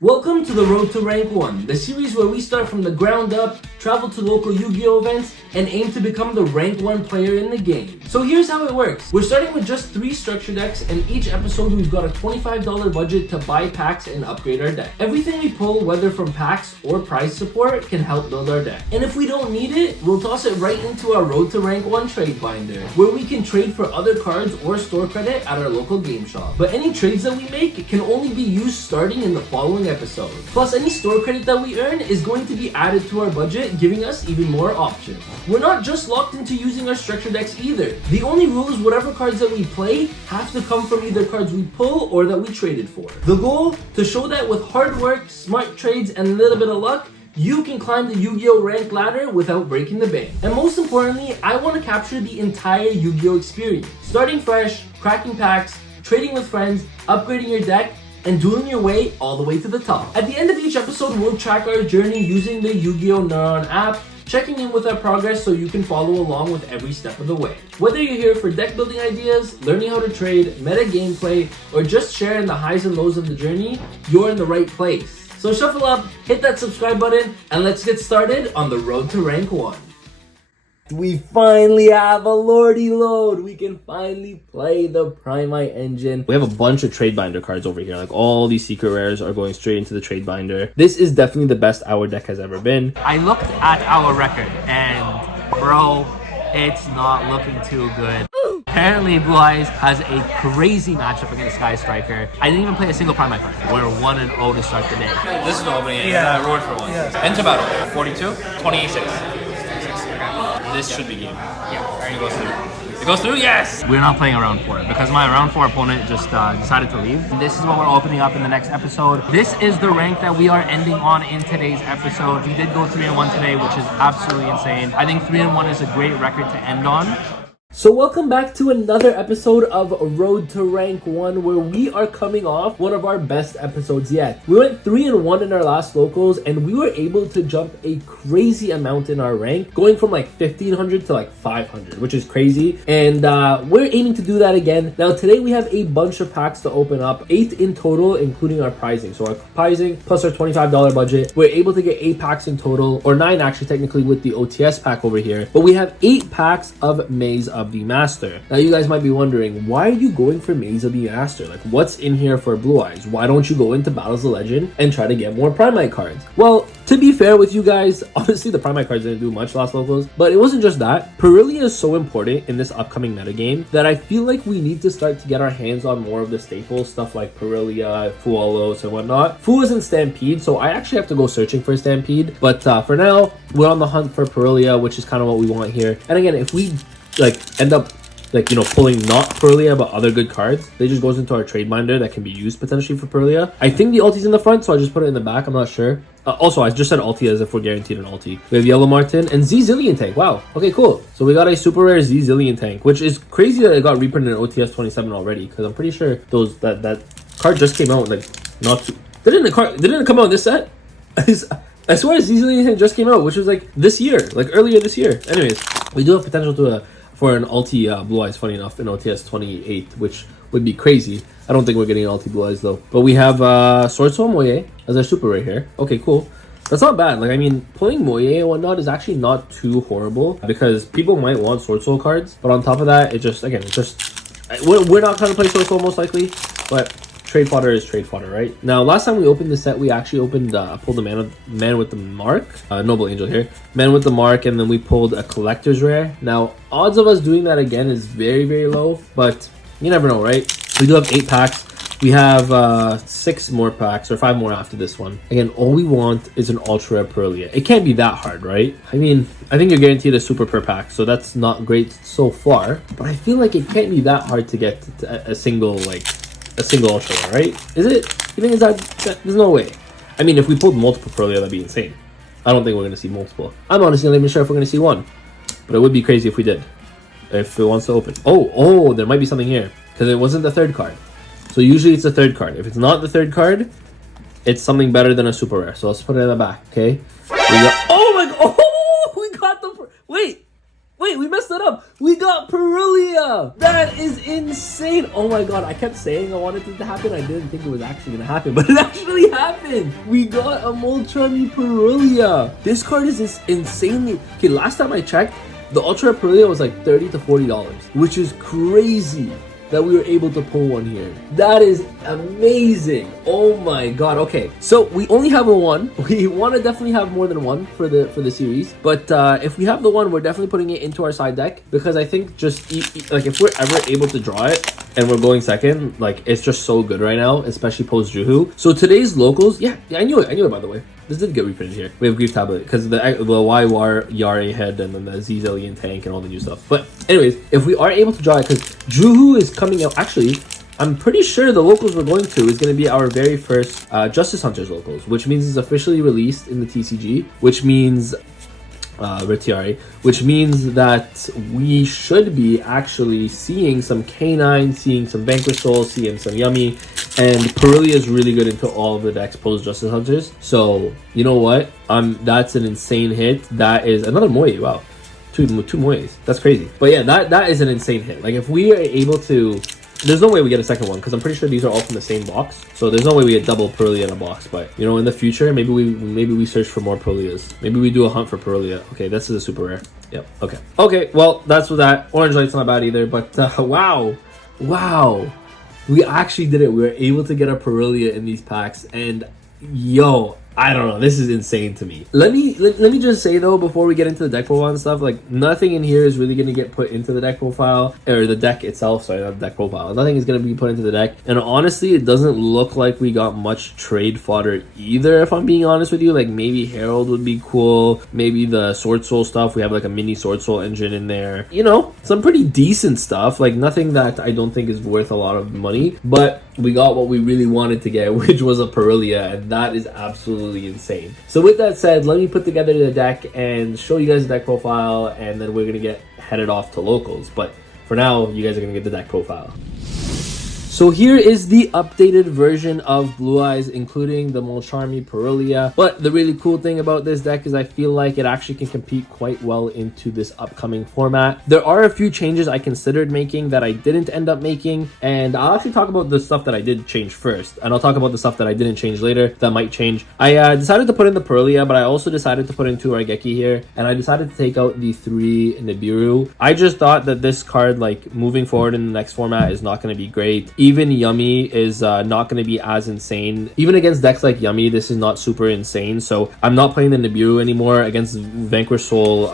Welcome to the Road to Rank 1, the series where we start from the ground up, travel to local Yu-Gi-Oh events, and aim to become the Rank 1 player in the game. So here's how it works. We're starting with just 3 structure decks, and each episode we've got a $25 budget to buy packs and upgrade our deck. Everything we pull, whether from packs or prize support, can help build our deck. And if we don't need it, we'll toss it right into our Road to Rank 1 trade binder, where we can trade for other cards or store credit at our local game shop. But any trades that we make can only be used starting in the following episode. Plus, any store credit that we earn is going to be added to our budget, giving us even more options. We're not just locked into using our structure decks either. The only rule is whatever cards that we play have to come from either cards we pull or that we traded for. The goal? To show that with hard work, smart trades, and a little bit of luck, you can climb the Yu-Gi-Oh rank ladder without breaking the bank. And most importantly, I want to capture the entire Yu-Gi-Oh experience. Starting fresh, cracking packs, trading with friends, upgrading your deck, and dueling your way all the way to the top. At the end of each episode, we'll track our journey using the Yu-Gi-Oh Neuron app, checking in with our progress so you can follow along with every step of the way. Whether you're here for deck building ideas, learning how to trade, meta gameplay, or just sharing the highs and lows of the journey, you're in the right place. So shuffle up, hit that subscribe button, and let's get started on the road to rank 1. We finally have a Lordy load. We can finally play the Primi engine. We have a bunch of trade binder cards over here. Like all these secret rares are going straight into the trade binder. This is definitely the best our deck has ever been. I looked at our record and bro, it's not looking too good. Apparently Blue Eyes has a crazy matchup against Sky Striker. I didn't even play a single Primi card. We're 1-0 to start the day. This is the opening. Yeah, I roared for one. Yeah. Enter battle. 42, 26. This should be game. Yeah. It goes through. It goes through? Yes! We're not playing a round 4 because my round 4 opponent just decided to leave. This is what we're opening up in the next episode. This is the rank that we are ending on in today's episode. We did go 3-1 today, which is absolutely insane. I think 3-1 is a great record to end on. So welcome back to another episode of Road to Rank 1, where we are coming off one of our best episodes yet. We went 3-1 in our last locals, and we were able to jump a crazy amount in our rank, going from like 1500 to like 500, which is crazy. And we're aiming to do that again. Now today we have a bunch of packs to open up, 8 in total, including our prizing. So our prizing plus our $25 budget, we're able to get 8 packs in total, or 9 actually technically with the OTS pack over here. But we have 8 packs of Maze of the Master. Now you guys might be wondering, why are you going for Maze of the Master? Like, what's in here for Blue Eyes? Why don't you go into Battles of Legend and try to get more Primi cards? Well, to be fair with you guys, honestly the Primi cards didn't do much last locals, but it wasn't just that. Pyrrhia is so important in this upcoming metagame that I feel like we need to start to get our hands on more of the staples, stuff like Pyrrhia, Fualos, and whatnot. Fu isn't Stampede, so I actually have to go searching for Stampede, but for now, we're on the hunt for Pyrrhia, which is kind of what we want here. And again, if we end up pulling not Pyrrhia but other good cards, they just goes into our trade binder that can be used potentially for Pyrrhia. I think the ulti's in the front, so I just put it in the back. I'm not sure. Also, I just said ulti as if we're guaranteed an ulti. We have Yellow Martin and Z Zillion Tank. Wow. Okay, cool. So we got a super rare Z Zillion Tank, which is crazy that it got reprinted in OTS 27 already, because I'm pretty sure that card just came out didn't it come out in this set? I swear Z Zillion Tank just came out, which was like this year, like earlier this year. Anyways, we do have potential for an ulti Blue Eyes, funny enough, in OTS 28, which would be crazy. I don't think we're getting an ulti Blue Eyes though. But we have Sword Soul Moye as our super right here. Okay, cool. That's not bad. Like, I mean, pulling Moye and whatnot is actually not too horrible, because people might want Sword Soul cards. But on top of that, we're not trying to play Sword Soul most likely, but trade fodder is trade fodder, right? Now, last time we opened the pulled a man with the mark, Noble Angel here, man with the mark, and then we pulled a collector's rare. Now, odds of us doing that again is very, very low, but you never know, right? We do have 8 packs. We have 6 more packs, or 5 more after this one. Again, all we want is an ultra rare Pyrrhia. It can't be that hard, right? I mean, I think you're guaranteed a super per pack, so that's not great so far, but I feel like it can't be that hard to get a single ultra rare, right? Is it? You think there's no way. I mean, if we pulled multiple Pyrrhia, that'd be insane. I don't think we're gonna see multiple. I'm honestly not even sure if we're gonna see one, but it would be crazy if we did. If it wants to open. Oh, there might be something here, because it wasn't the third card. So usually it's the third card. If it's not the third card, it's something better than a super rare. So let's put it in the back, okay? Oh my god! Oh, we got the... Wait! Wait, we messed that up. We got Perulia. That is insane. Oh my god, I kept saying I wanted it to happen. I didn't think it was actually gonna happen, but it actually happened. We got a Moltrami Perulia. This card is insanely... Okay, last time I checked, the Ultra Perulia was like $30 to $40, which is crazy that we were able to pull one here. That is amazing. Oh my god. Okay, so we only have a one. We want to definitely have more than one for the series, but if we have the one, we're definitely putting it into our side deck, because I think just like if we're ever able to draw it and we're going second, like it's just so good right now, especially post Juhu. So today's locals, yeah, I knew it by the way. This did get reprinted here. We have Grief Tablet because the Y-War Yari head and then the Z Alien tank and all the new stuff. But anyways, if we are able to draw it, because Juhu is coming out, actually, I'm pretty sure the locals we're going to is going to be our very first Justice Hunters locals, which means it's officially released in the TCG, which means Retiari, which means that we should be actually seeing some K9, seeing some Vanquish Soul, seeing some Yummy, and Perulia is really good into all of the decks post Justice Hunters. So you know what? That's an insane hit. That is another Moe. Wow, two Moes. That's crazy. But yeah, that is an insane hit. Like if we are able to. There's no way we get a second one because I'm pretty sure these are all from the same box. So there's no way we get double Perulia in a box. But you know, in the future, maybe we search for more Perulias. Maybe we do a hunt for Perulia. Okay, this is a super rare. Yep. Okay. Okay. Well, that's with that. Orange Light's not bad either. But wow, we actually did it. We were able to get a Perulia in these packs, and yo, I don't know. This is insane to me. Let me just say though, before we get into the deck profile and stuff, like nothing in here is really going to get put into the deck profile or the deck itself. Sorry, not the deck profile. Nothing is going to be put into the deck. And honestly, it doesn't look like we got much trade fodder either. If I'm being honest with you, like maybe Herald would be cool. Maybe the Sword Soul stuff. We have like a mini Sword Soul engine in there. You know, some pretty decent stuff. Like nothing that I don't think is worth a lot of money, but we got what we really wanted to get, which was a Perulia, and that is absolutely insane. So with that said, let me put together the deck and show you guys the deck profile, and then we're gonna get headed off to locals. But for now, you guys are gonna get the deck profile. So here is the updated version of Blue Eyes, including the Molcharmi Perulia. But the really cool thing about this deck is I feel like it actually can compete quite well into this upcoming format. There are a few changes I considered making that I didn't end up making, and I'll actually talk about the stuff that I did change first, and I'll talk about the stuff that I didn't change later that might change. I decided to put in the Perulia, but I also decided to put in 2 Raigeki here, and I decided to take out the 3 Nibiru. I just thought that this card, like moving forward in the next format, is not going to be great. Even Yummy is not going to be as insane. Even against decks like Yummy, this is not super insane. So I'm not playing the Nibiru anymore. Against Vanquish Soul,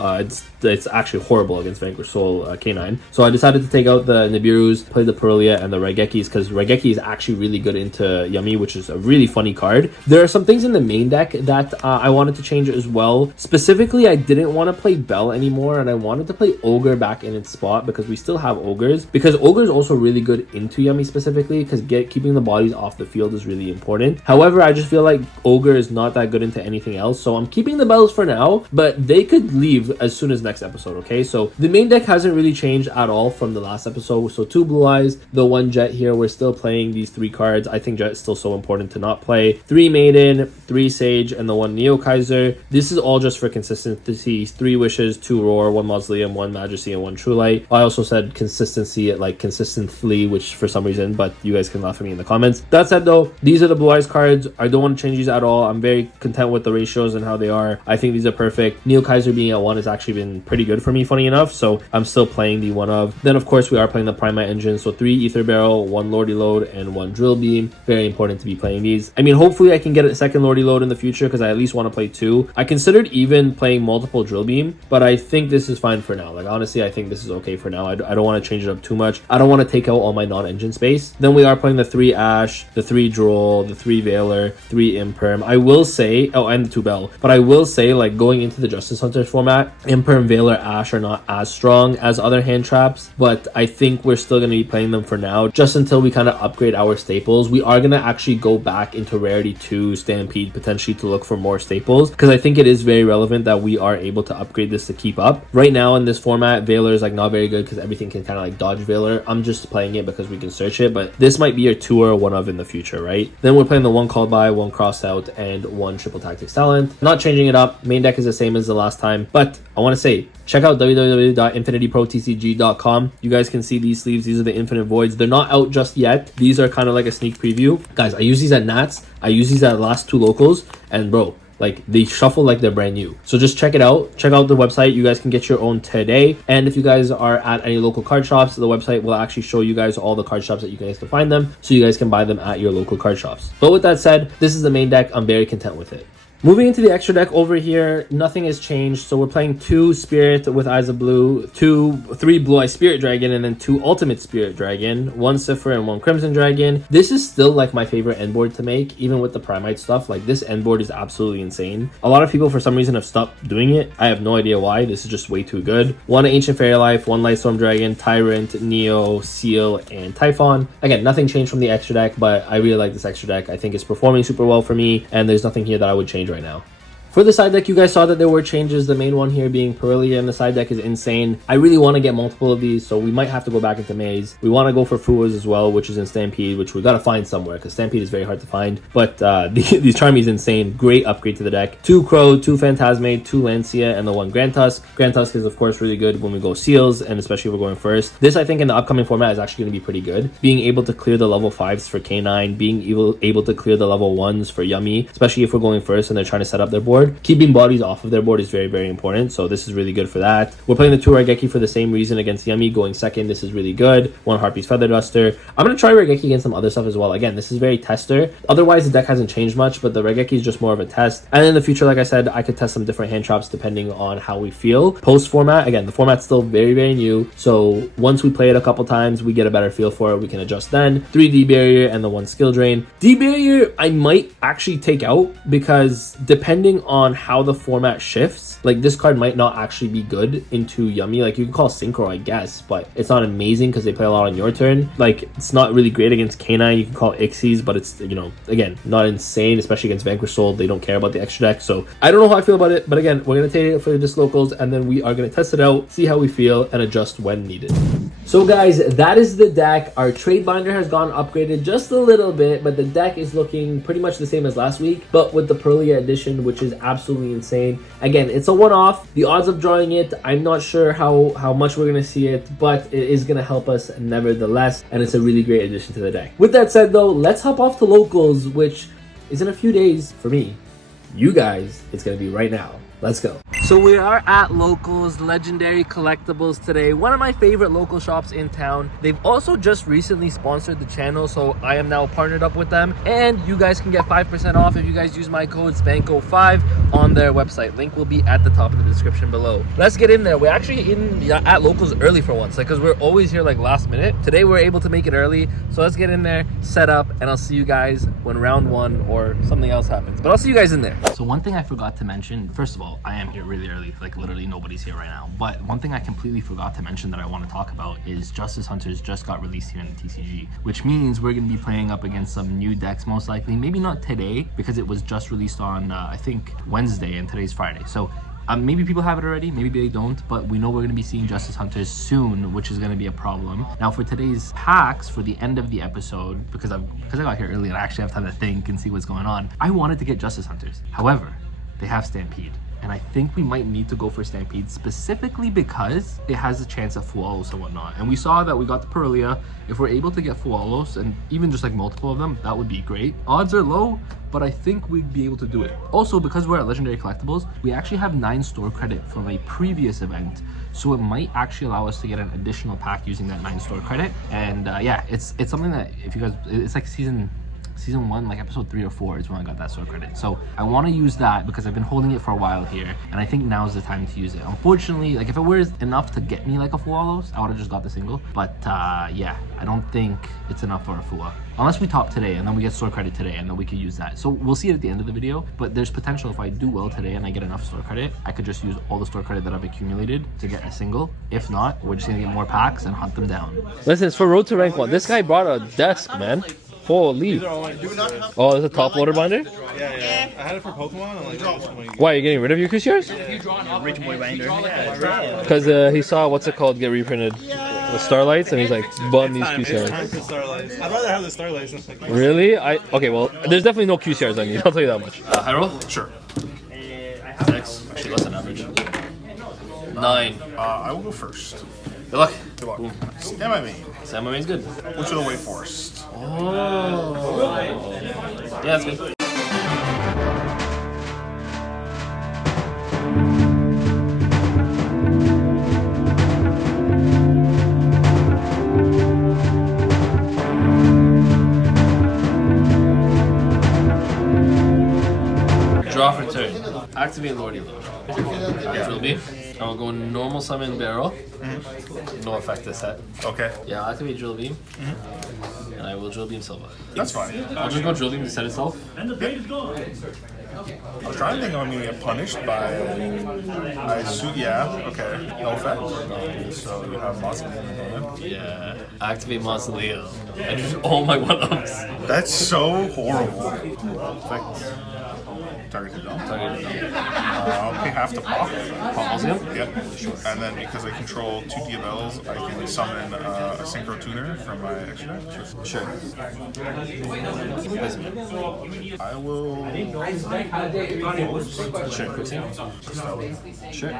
it's actually horrible against Vanquish Soul K9. So I decided to take out the Nibirus, play the Perulia and the Raigekis, because Raigeki is actually really good into Yummy, which is a really funny card. There are some things in the main deck that I wanted to change as well. Specifically, I didn't want to play Bell anymore, and I wanted to play Ogre back in its spot because we still have Ogres. Because Ogre is also really good into Yummy specifically, because keeping the bodies off the field is really important. However, I just feel like Ogre is not that good into anything else, so I'm keeping the Bells for now, but they could leave as soon as next episode, okay? So the main deck hasn't really changed at all from the last episode. So 2 Blue Eyes, the 1 Jet here. We're still playing these 3 cards. I think Jet is still so important to not play. 3 Maiden, 3 Sage, and the 1 Neo Kaiser. This is all just for consistency. 3 Wishes, 2 Roar, 1 Mausoleum, 1 Majesty, and 1 True Light. I also said consistency at like consistently, which for some reason, but you guys can laugh at me in the comments. That said though, these are the Blue Eyes cards. I don't want to change these at all. I'm very content with the ratios and how they are. I think these are perfect. Neo Kaiser being at 1 has actually been pretty good for me, funny enough, so I'm still playing the 1 of. Then of course we are playing the Primite engine, so 3 Ether Barrel, 1 Lordy Load, and 1 Drill Beam. Very important to be playing these. I mean, hopefully I can get a second Lordy Load in the future, because I at least want to play 2. I considered even playing multiple Drill Beam, but I think this is fine for now. Like honestly, I think this is okay for now. I don't want to change it up too much. I don't want to take out all my non-engine space. Then we are playing the 3 Ash, the 3 Droll, the 3 Veiler, 3 Imperm. I will say, oh, and the 2 Bell, but I will say, like going into the Justice Hunters format, Imperm, Veiler, Ash are not as strong as other hand traps, but I think we're still going to be playing them for now, just until we kind of upgrade our staples. We are going to actually go back into Rarity 2 Stampede potentially to look for more staples, because I think it is very relevant that we are able to upgrade this to keep up. Right now in this format, Veiler is like not very good because everything can kind of like dodge Veiler. I'm just playing it because we can search it, but this might be a 2 or a 1 of in the future, right? Then we're playing the 1 Called By, 1 Crossed Out, and 1 Triple Tactics Talent. Not changing it up. Main deck is the same as the last time, but I want to say hey, check out www.infinityprotcg.com. You guys can see these sleeves. These are the Infinite Voids. They're not out just yet. These are kind of like a sneak preview. Guys, I use these at Nats. I use these at the last 2 locals. And bro, like they shuffle like they're brand new. So just check it out. Check out the website. You guys can get your own today. And if you guys are at any local card shops, the website will actually show you guys all the card shops that you guys can find them. So you guys can buy them at your local card shops. But with that said, this is the main deck. I'm very content with it. Moving into the extra deck over here, nothing has changed. So we're playing 2 Spirit with Eyes of Blue, 3 Blue Eye Spirit Dragon, and then 2 Ultimate Spirit Dragon, 1 Cipher and 1 Crimson Dragon. This is still like my favorite end board to make, even with the Primite stuff. Like this end board is absolutely insane. A lot of people for some reason have stopped doing it. I have no idea why. This is just way too good. 1 Ancient Fairy Life, 1 Lightstorm Dragon, Tyrant, Neo, Seal, and Typhon. Again, nothing changed from the extra deck, but I really like this extra deck. I think it's performing super well for me, and there's nothing here that I would change right now. For the side deck, you guys saw that there were changes. The main one here being Pearlia, and the side deck is insane. I really want to get multiple of these, so we might have to go back into Maze. We want to go for Fuas as well, which is in Stampede, which we got to find somewhere because Stampede is very hard to find. But these Charmy is insane. Great upgrade to the deck. 2 Crow, 2 Phantasmate, 2 Lancia, and the 1 Grand Tusk. Grand Tusk is, of course, really good when we go Seals, and especially if we're going first. This, I think, in the upcoming format is actually going to be pretty good. Being able to clear the level 5s for K9, being able to clear the level 1s for Yummy, especially if we're going first and they're trying to set up their board. Keeping bodies off of their board is very, very important, so this is really good for that. We're playing the 2 Raigeki for the same reason against Yummy, going second. This is really good. 1 Harpy's Feather Duster. I'm going to try Raigeki against some other stuff as well. Again, this is very tester. Otherwise, the deck hasn't changed much, but the Raigeki is just more of a test. And in the future, like I said, I could test some different hand traps depending on how we feel. Post format, again, the format's still very, very new, so once we play it a couple times, we get a better feel for it. We can adjust then. 3 D Barrier and the 1 Skill Drain. D Barrier, I might actually take out because depending on how the format shifts, like this card might not actually be good into Yummy. Like you can call Synchro, I guess, but it's not amazing because they play a lot on your turn. Like it's not really great against K9. You can call Ixies, but it's, you know, again, not insane, especially against Vanquish Soul. They don't care about the extra deck. So I don't know how I feel about it, but again, we're going to take it for this locals and then we are going to test it out, see how we feel, and adjust when needed. So guys, that is the deck. Our trade binder has gone upgraded just a little bit, but the deck is looking pretty much the same as last week, but with the Pearlia edition, which is absolutely insane. Again, it's a one-off. The odds of drawing it, I'm not sure how much we're going to see it, but it is going to help us nevertheless, and it's a really great addition to the deck. With that said though, let's hop off to locals, which is in a few days for me. You guys, it's going to be right now. Let's go. So we are at Locals Legendary Collectibles today, one of my favorite local shops in town. They've also just recently sponsored the channel, so I am now partnered up with them, and you guys can get 5% off if you guys use my code SPANKO5 on their website. Link will be at the top of the description below. Let's get in there. We're actually at Locals early for once, like, because we're always here like last minute. Today we're able to make it early, so let's get in there, set up, and I'll see you guys when round 1 or something else happens. But I'll see you guys in there. So one thing I forgot to mention, first of all, I am here really early, like literally nobody's here right now. But one thing I completely forgot to mention that I want to talk about is Justice Hunters just got released here in the TCG, which means we're going to be playing up against some new decks most likely. Maybe not today because it was just released on I think Wednesday and today's Friday. So maybe people have it already, maybe they don't, but we know we're going to be seeing Justice Hunters soon, which is going to be a problem. Now for today's packs, for the end of the episode, because I got here early and I actually have time to think and see what's going on, I wanted to get Justice Hunters. However, they have Stampede. And I think we might need to go for Stampede specifically because it has a chance of Fualos and whatnot. And we saw that we got the Pearlia. If we're able to get Fualos and even just like multiple of them, that would be great. Odds are low, but I think we'd be able to do it. Also, because we're at Legendary Collectibles, we actually have 9 store credit from a previous event. So it might actually allow us to get an additional pack using that 9 store credit. And yeah, it's something that if you guys, it's like season 1, like episode 3 or 4 is when I got that store credit. So I want to use that because I've been holding it for a while here, and I think now's the time to use it. Unfortunately, like if it was enough to get me like a Fualos, I would have just got the single. But yeah, I don't think it's enough for a Fua. Unless we top today and then we get store credit today and then we could use that. So we'll see it at the end of the video, but there's potential if I do well today and I get enough store credit, I could just use all the store credit that I've accumulated to get a single. If not, we're just gonna get more packs and hunt them down. Listen, it's for Road to Rank 1. This guy brought a desk, man. Holy. Oh, there's a top loader binder? Yeah. I had it for Pokemon. And like, why, are you getting rid of your QCRs? Rich boy binder. Yeah. Because he saw, what's it called, get reprinted. The Starlights, and he's like, bun these QCRs. I'd rather have the Starlights. Really? Okay, well, there's definitely no QCRs on you, I'll tell you that much. High roll? Sure. 6. Actually less than average. 9. I will go first. Good luck. Good luck. Stand by me. Sam Main's good. Which of the White Forest? Oh. Yeah, that's good. Draw for turn. Activate Lordy Lord. Drill Beam. I will go normal summon barrel. No effect this set. Okay. Yeah, I'll activate Drill Beam. And I will Drill Beam Silva. That's fine. I'll just go Drill Beam to set itself. I was trying to think I'm gonna get punished by I assume okay. No effect. So you have Mausoleum. Yeah. Activate Mausoleum. I just all my 1-ups. That's so horrible. Effect. Targeted down. Targeted down. I'll pay half to pop. Pop Mausoleum? Yep. And then because I control 2 DMLs, I can summon a Synchro Tuner from my extra deck. Sure. I will Sure, quick sync. Sure.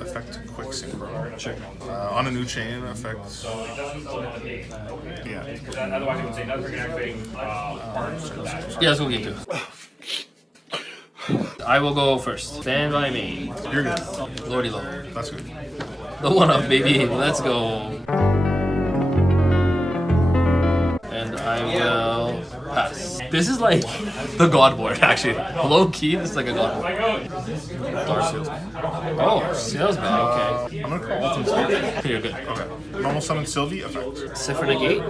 effect quick synchro. Sure. On a new chain, effect. Yeah. Yeah, let's go game 2. I will go first. Stand by me. You're good. Lordy Lord. That's good. The 1-up, baby. Let's go. And I will pass. This is like the God board, actually. Low key, this is like a God board. Dark Salesman. Oh, salesman. Okay. I'm gonna call Ultimate Sylvie. You're good. Okay. Normal summon Sylvie, effect. Cipher negate,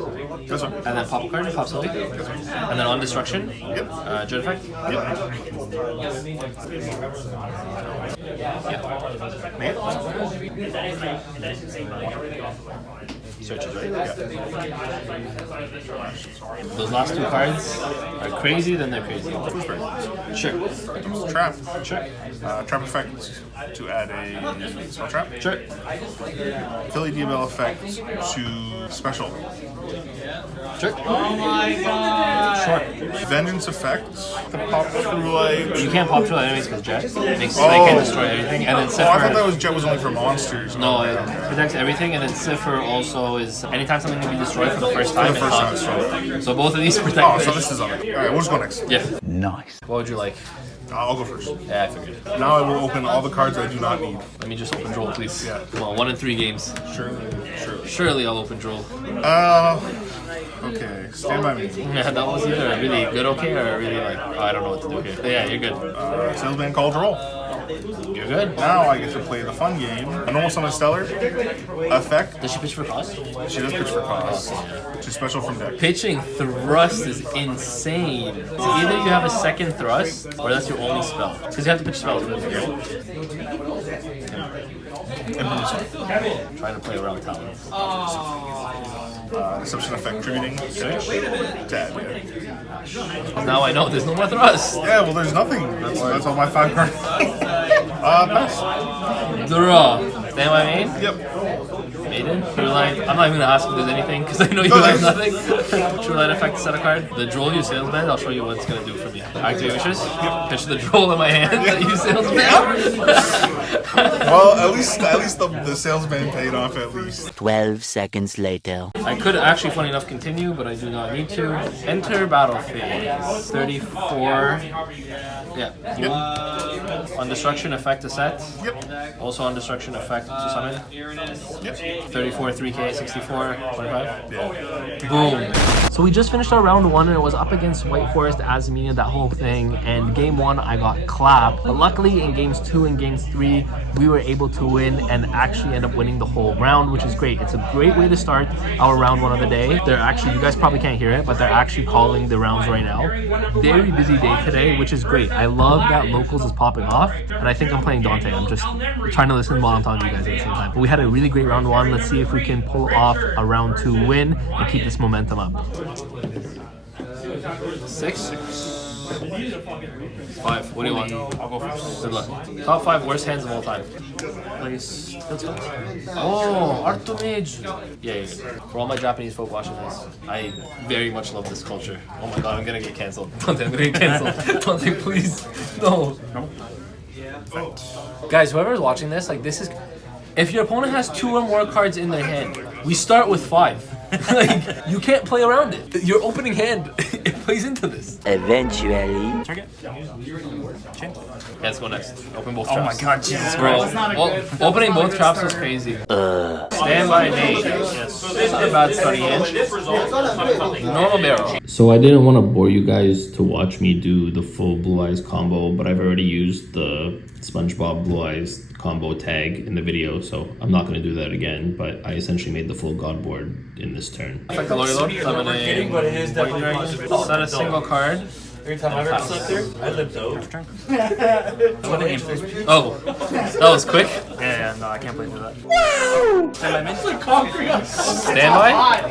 Yes, sir. and then pop a card, pop Sylvie. And then on destruction, Yep. Dread effect. Yep. Nate? Searches, right? Those last 2 cards are crazy, then they're crazy. Sure. Trap. Sure. Trap effect to add a spell trap. Sure. Philly DML effect to special. Sure. Vengeance effect to pop through like. You can't pop through enemies because Jet makes so you can destroy everything. And then Oh, I thought that Cipher. was Jet was only for monsters. No, it protects everything, and then Cipher also is anytime something can be destroyed for the first time. For the it first counts. time. So both of these protect. Oh, so fish. this is on it. Alright, we'll just go next. Yeah. Nice. What would you like? I'll go first. Yeah, I figured. Now I will open all the cards I do not need. Let me just open Droll, please. Yeah. Come on, 1 in 3 games. Surely I'll open Droll. Okay, stand by me. Yeah, that was either a really good okay or a really like, oh, I don't know what to do here. Yeah, you're good. Salesman called roll. You're good. Now I get to play the fun game. A normal summon Stellar. Effect. Does she pitch for cost? She does pitch for cost. She's special from deck. Pitching thrust is insane. So either you have a second thrust, or that's your only spell. Because you have to pitch spells. Trying to play around talents. Deception effect tributing. Search. Tab, yeah. Now I know there's no more thrust. Yeah, well, there's nothing. That's all my 5 cards. Pass. Draw. Stand by main? Yep. Maiden? True Light. I'm not even gonna ask if there's anything because I know you have nothing. True Light effect to set a card. The Droll you salesman, I'll show you what it's gonna do for me. Activate wishes. Yep. Pitch the Droll in my hand that you salesman. Well, at least the salesman paid off at least. 12 seconds later. I could actually, funny enough, continue, but I do not need to. Enter battle phase. 34. Yeah. Yep. On destruction effect to set. Yep. Also on destruction effect to summon. Yep. 34, 3k, 64, 25. Yeah. Boom. So we just finished our round 1 and it was up against White Forest, Azamina, that whole thing. And game 1 I got clapped. But luckily in games 2 and games 3 we were able to win and actually end up winning the whole round, which is great. It's a great way to start our round 1 of the day. They're actually, you guys probably can't hear it, but they're actually calling the rounds right now. Very busy day today, which is great. I love that locals is popping off, and I think I'm playing Dante. I'm just trying to listen while I'm talking to you guys at the same time. But we had a really great round 1. Let's see if we can pull off a round 2 win and keep this momentum up. 6? 5. What do you want? I'll go first. Good luck. Top 5 worst hands of all time. Place. Let's go. Oh, Artomage. Yeah. For all my Japanese folk watching this, I very much love this culture. Oh my god, I'm gonna get cancelled. Dante, I'm gonna get cancelled. Dante, please. No. Guys, whoever's watching this, like, this is If your opponent has 2 or more cards in their hand, we start with 5. Like, you can't play around it. Your opening hand, it plays into this. Eventually. Target. Chain. Yeah, let's go next. Open both Oh traps. my god, Jesus Bro, Christ. opening both traps was crazy. Standby mage. Yes. Not a bad starting hand. Normal barrel. So I didn't want to bore you guys to watch me do the full Blue Eyes combo, but I've already used the SpongeBob Blue Eyes combo tag in the video, so I'm not going to do that again, but I essentially made the full God board in this turn. Like the Lori Lord. Summoning White Dragon. Set a single card. Every time I've ever slept there, I lived over. Oh, that was quick. Yeah, no, I can't play through that. Standby?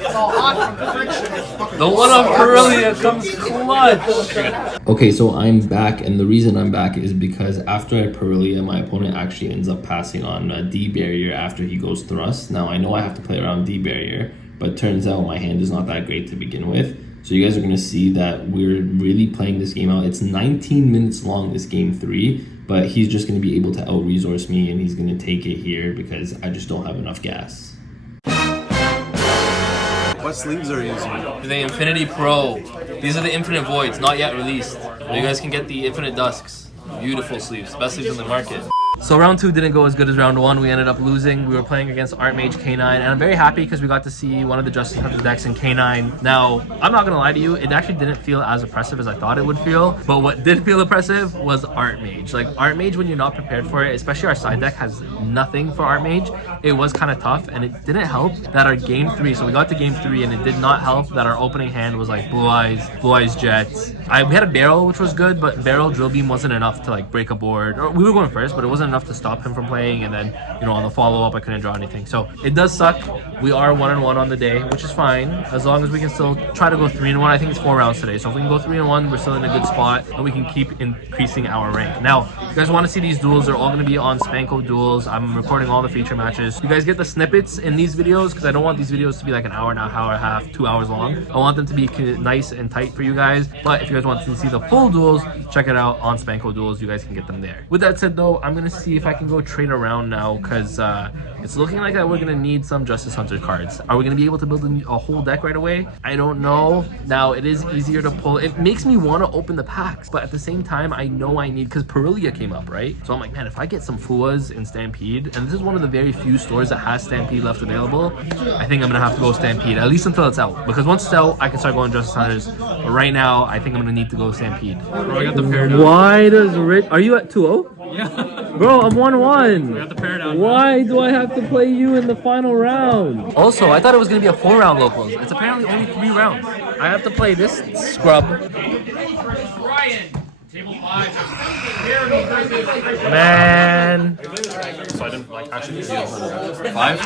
The one on Corellia comes clutch. Okay, so I'm back, and the reason I'm back is because after I Perlia, my opponent actually ends up passing on a D barrier after he goes thrust. Now, I know I have to play around D barrier, but turns out my hand is not that great to begin with. So you guys are going to see that we're really playing this game out. It's 19 minutes long, this game 3, but he's just going to be able to out-resource me, and he's going to take it here because I just don't have enough gas. What sleeves are you using? The InfinityPRO. These are the Infinite Voids, not yet released. You guys can get the Infinite Dusks. Beautiful sleeves, best sleeves in the market. So round 2 didn't go as good as round 1. We ended up losing. We were playing against Archmage K9, and I'm very happy because we got to see one of the Justice Hunter decks in K9. Now, I'm not gonna lie to you, it actually didn't feel as oppressive as I thought it would feel, but what did feel oppressive was Archmage. Like, Archmage, when you're not prepared for it, especially our side deck has nothing for Archmage, it was kind of tough, and it didn't help that our game 3, so we got to game 3, and it did not help that our opening hand was like Blue Eyes Jets. We had a barrel, which was good, but barrel drill beam wasn't enough to like break a board. Or we were going first, but it wasn't enough to stop him from playing, and then, you know, on the follow-up I couldn't draw anything. So it does suck. We are 1-1 on the day, which is fine, as long as we can still try to go 3-1. I think it's 4 rounds today, so if we can go 3-1, we're still in a good spot, and we can keep increasing our rank. Now, if you guys want to see these duels, they're all going to be on Spanko Duels. I'm recording all the feature matches. You guys get the snippets in these videos, because I don't want these videos to be like an hour and a half, 2 hours long. I want them to be nice and tight for you guys, but if you guys want to see the full duels, check it out on Spanko Duels. You guys can get them there. With that said, though, I'm going to see if I can go trade around now, because it's looking like we're going to need some Justice Hunter cards. Are we going to be able to build a whole deck right away? I don't know. Now, it is easier to pull. It makes me want to open the packs, but at the same time, I know I need, because Perlia came up, right? So I'm like, man, if I get some Fuas in Stampede, and this is one of the very few stores that has Stampede left available, I think I'm going to have to go Stampede, at least until it's out. Because once it's out, I can start going Justice Hunters. But right now, I think I'm going to need to go Stampede. Bro, I got the pair down. Why does Rich... Are you at 2-0? Yeah. Bro, I'm 1-1. I got the pair down. Why do I have to play you in the final round? Also, I thought it was going to be a 4-round locals. It's apparently only 3 rounds. I have to play this scrub. Man. So I didn't like actually deal 5?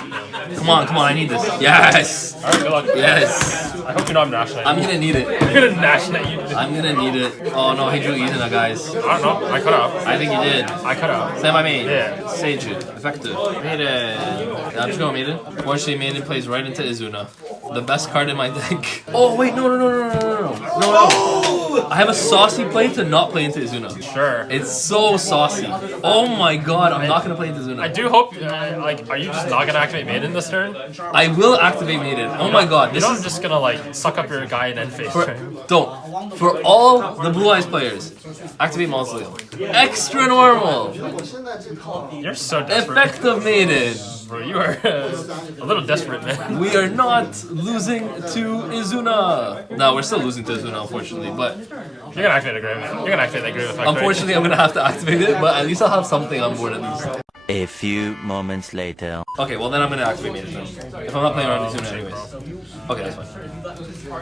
Come on, I need this. Yes! Alright, good luck. Yes! I hope you're not Nash. I'm going to need it. You're gonna Nash that you. I'm going to need it. Oh, no, he drew Izuna, guys. I don't know. I cut out. I think he did. I cut out. Stand by me. Yeah. Seiju. Effective. Maiden. I'm just going Maiden. Fortunately, Maiden plays right into Izuna. The best card in my deck. Oh, wait, no. I have a saucy play to not play into Izuna. Sure. It's so saucy. Oh my god, I'm not gonna play into Izuna. I do hope, like, are you just not gonna activate Maiden this turn? I will activate Maiden. Oh my god, You're this not is... just gonna, like, suck up your guy and end phase. Don't. For all the Blue Eyes players, activate Mausoleum. Extra normal. You're so desperate. Effective Maiden. Bro, you are a little desperate, man. We are not losing to Izuna. No, we're still losing to Izuna, unfortunately, but... You're gonna activate a grave. You're gonna activate that grave effect. Unfortunately, I'm gonna have to activate it, but at least I'll have something on board at least. A few moments later. Okay, well then I'm gonna activate Maiden then. If I'm not playing around Izuna anyways. Okay, that's fine.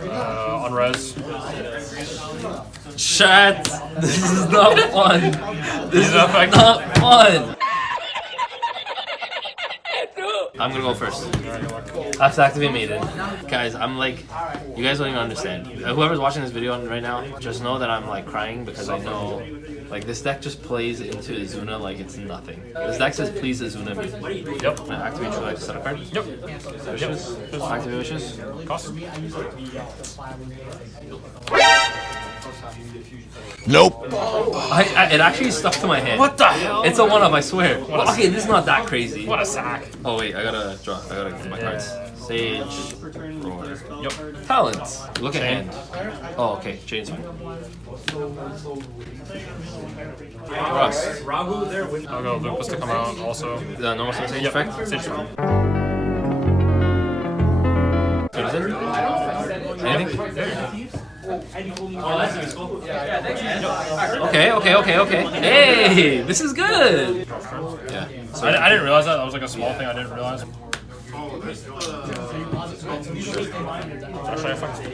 On res. Chat! This is not fun! This is not fun! I'm gonna go first. I have to activate Maiden. Guys, I'm like, you guys don't even understand. Whoever's watching this video right now, just know that I'm like crying because I know, like, this deck just plays into Izuna like it's nothing. This deck says please Izuna me. Yep. Activate True Light to set a card. Yep. Wishes. Activate Wishes. Cost. Nope. It actually stuck to my hand. What the hell? It's a one of, I swear. Okay, this is not that crazy. What a sack. Oh wait, I gotta draw. I gotta get my cards. Sage, Roar. Yep. Talents. Look at Chain. hand. Oh, okay. Chain's fine. Russ. I'll go Lupus to come out also. The normal Sage Yep. effect. Sage effect. Anything? Okay. Hey, this is good. Yeah. So I didn't realize that. That was like a small thing I didn't realize.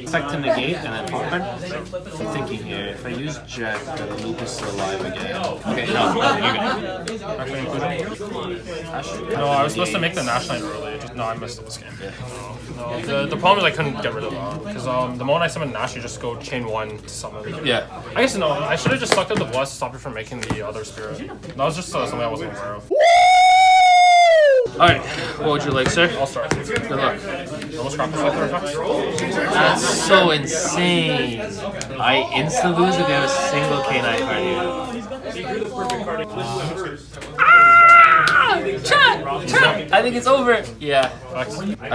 effect to negate and then pop card. I'm thinking here, if I use Jet, the Lupus is alive again. Okay, no, you're good. Actually, inclusion. No, I was supposed to make the Nash Knight early. No, I missed this game. No. The problem is I couldn't get rid of that because the moment I summon Nash, you just go chain 1 to summon. Yeah. I guess no. I should have just sucked up the Bless to stop you from making the other spirit. That was just something I wasn't aware of. Alright, what would you like, sir? I'll start. Good luck. Almost scrap the filter effect. That's so insane. I insta lose if you have a single K9 card here. Chat! I think it's over. Yeah. I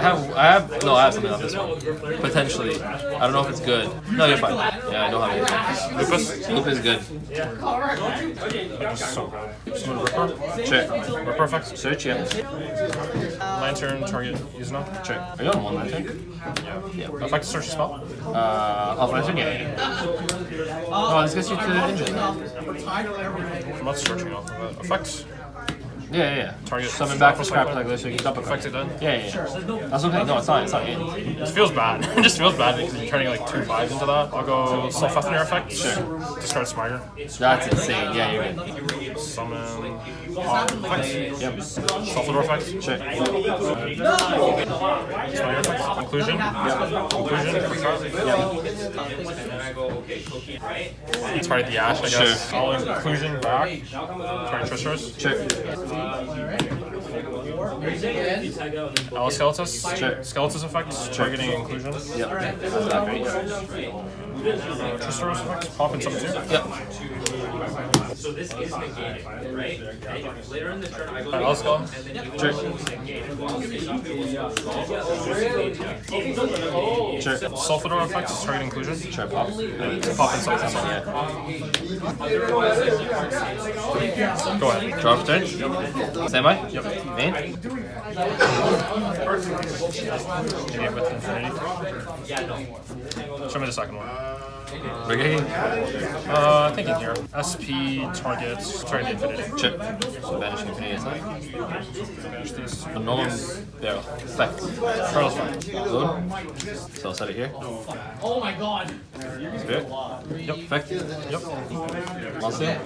have something on this one. Potentially. I don't know if it's good. No, you're fine. Yeah, I don't have anything. Lupus? Lupus is good. So good. Summon Ripper. Check. Ripper effect. Search, yeah. Lantern, target, use now. Check. Are you on one lantern? Yeah. Effect to search a spell. Off lantern? Yeah. Oh, this gets you to injured. I'm not searching off of it. Effects. Yeah. Target. Summon back for scrap like this so you can dump it. Effect it then. Yeah. That's okay. No, it's not. It's not in. It feels bad. It just feels bad because you're turning like 2 5s into that. I'll go Self-Fafnir effect. Sure. Discard Smiter. That's insane. Yeah, you're good. Summon. Effect. Yep. Self-Fafnir effect. Sure. Smiter effect. Inclusion. Inclusion. Target the Ash, I guess. Sure. I'll inclusion back. Target Trishers. Sure. Skeletus. Sure. Skeletus effect. Targeting inclusion. Yep. That's not great. Trishers effect. Pop in something too. Yep. So this is negated, right? And later in the turn, I go. Alright, let's go. Sure. Sulfador effect. Target inclusion. Sure. Pop. Pop in something. Go ahead. Draw for turn. Stand by. Yep. Main. Game with Infinity. Show me the second one. Okay. I think in here. SP targets. Target Infinity. Chip. So banishing Infinity is that. Finish this. A normal barrel. Effect. Pearl's fine. Load. So I'll set it here. Oh my god! Spirit. Yep. Effect. Yep. Monster. Yep.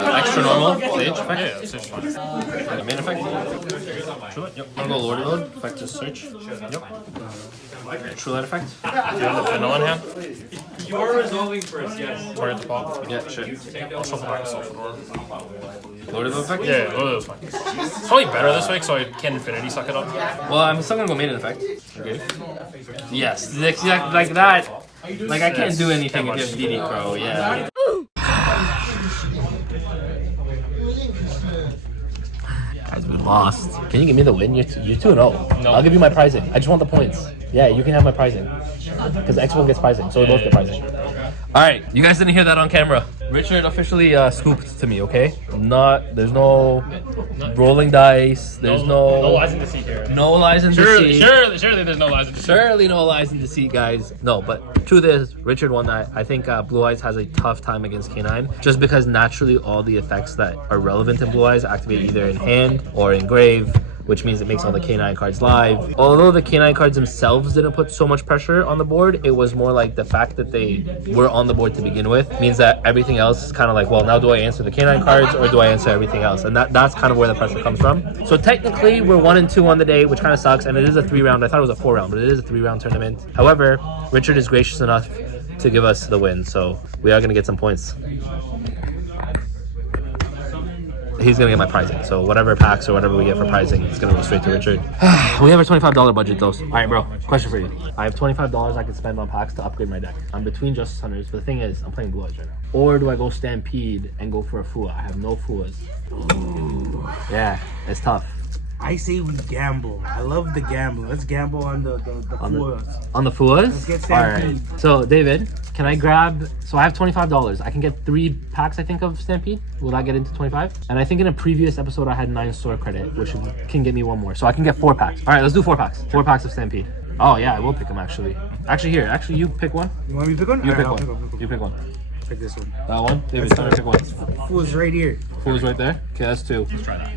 Extra normal. Sage. Effect. Yeah, it's fine. And the main effect. True it? Yep. I'm gonna go Lordy Load. Effect to search. Yep. True Light effect. Yeah, the vanilla in hand. You are resolving first, yes. Target the pop. Yeah, sure. I'll shuffle back to Sulfador. Lordy Load effect? Yeah, those fine. It's probably better this way so I can Infinity suck it up. Well, I'm still gonna go main effect. Okay. Yes, like that. Like I can't do anything if you have InfinityPRO, yeah. Guys, we lost. Can you give me the win? You're 2-0. No. I'll give you my prizing. I just want the points. Yeah, you can have my prizing. Because X1 gets prizing, so we both get prizing. Alright, you guys didn't hear that on camera. Richard officially scooped to me, okay? There's no rolling dice. There's no lies in deceit here. No lies in deceit. Surely there's no lies in deceit. Surely no lies in deceit, guys. No, but truth is, Richard won that. I think Blue Eyes has a tough time against K9, just because naturally all the effects that are relevant in Blue Eyes activate either in hand or in grave, which means it makes all the K9 cards live. Although the K9 cards themselves didn't put so much pressure on the board, it was more like the fact that they were on the board to begin with means that everything else is kind of like, well, now do I answer the K9 cards or do I answer everything else? And that's kind of where the pressure comes from. So technically, we're 1-2 on the day, which kind of sucks, and it is a 3-round. I thought it was a 4-round, but it is a 3-round tournament. However, Richard is gracious enough to give us the win, so we are going to get some points. he's gonna get my pricing. So whatever packs or whatever we get for pricing, it's gonna go straight to Richard. We have a $25 budget though. All right, bro. Question for you. I have $25 I can spend on packs to upgrade my deck. I'm between Justice Hunters, but the thing is, I'm playing Blue Eyes right now. Or do I go Stampede and go for a Fua? I have no Fuas. Ooh. Yeah, it's tough. I say we gamble. I love the gamble. Let's gamble on the Fuas. On the Fuas? Let's get All Stampede. right. So, David, can I grab... So, I have $25. I can get 3 packs, I think, of Stampede. Will that get into 25? And I think in a previous episode, I had 9 store credit, which can get me 1 more. So, I can get 4 packs. All right, let's do 4 packs. 4 packs of Stampede. Oh, yeah, I will pick them, actually. Actually, here. Actually, you pick one. You want me to pick one? You All pick right, one. I'll pick one. You pick one. Pick this one. That one? David, tell me to pick one. Fua's right here. Fua's right there? Okay, that's 2. Let's try that.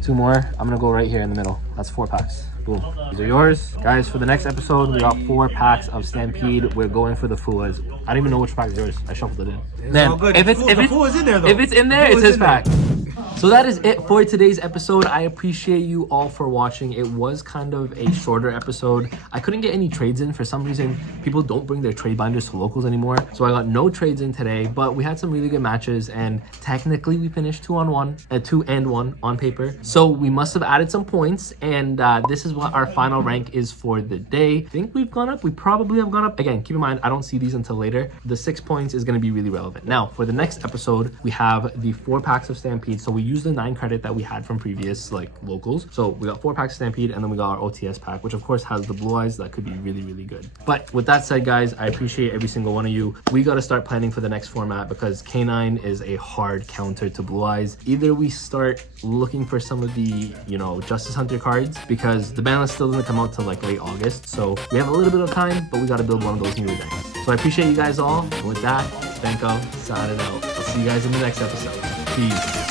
2 more. I'm gonna go right here in the middle. That's 4 packs. Boom. These are yours. Guys, for the next episode, we got 4 packs of Stampede. We're going for the Fuas. I don't even know which pack is yours. I shuffled it in. It's all good. If it's in there though. If it's in there, it's his pack. So that is it for today's episode. I appreciate you all for watching. It was kind of a shorter episode. I couldn't get any trades in. For some reason, people don't bring their trade binders to locals anymore. So I got no trades in today, but we had some really good matches, and technically we finished 2-1 on paper. So we must have added some points, and this is what our final rank is for the day. I think we've gone up. We probably have gone up. Again, keep in mind, I don't see these until later. The 6 points is going to be really relevant. Now, for the next episode, we have the 4 packs of Stampede. So we use the 9 credit that we had from previous locals. So we got 4 packs of Stampede, and then we got our OTS pack, which of course has the Blue Eyes. That could be really, really good. But with that said, guys, I appreciate every single one of you. We got to start planning for the next format because K9 is a hard counter to Blue Eyes. Either we start looking for some of the, Justice Hunter cards, because the ban list still doesn't come out till late August. So we have a little bit of time, but we got to build one of those newer decks. So I appreciate you guys all. And with that, Benko signing out. I'll see you guys in the next episode. Peace.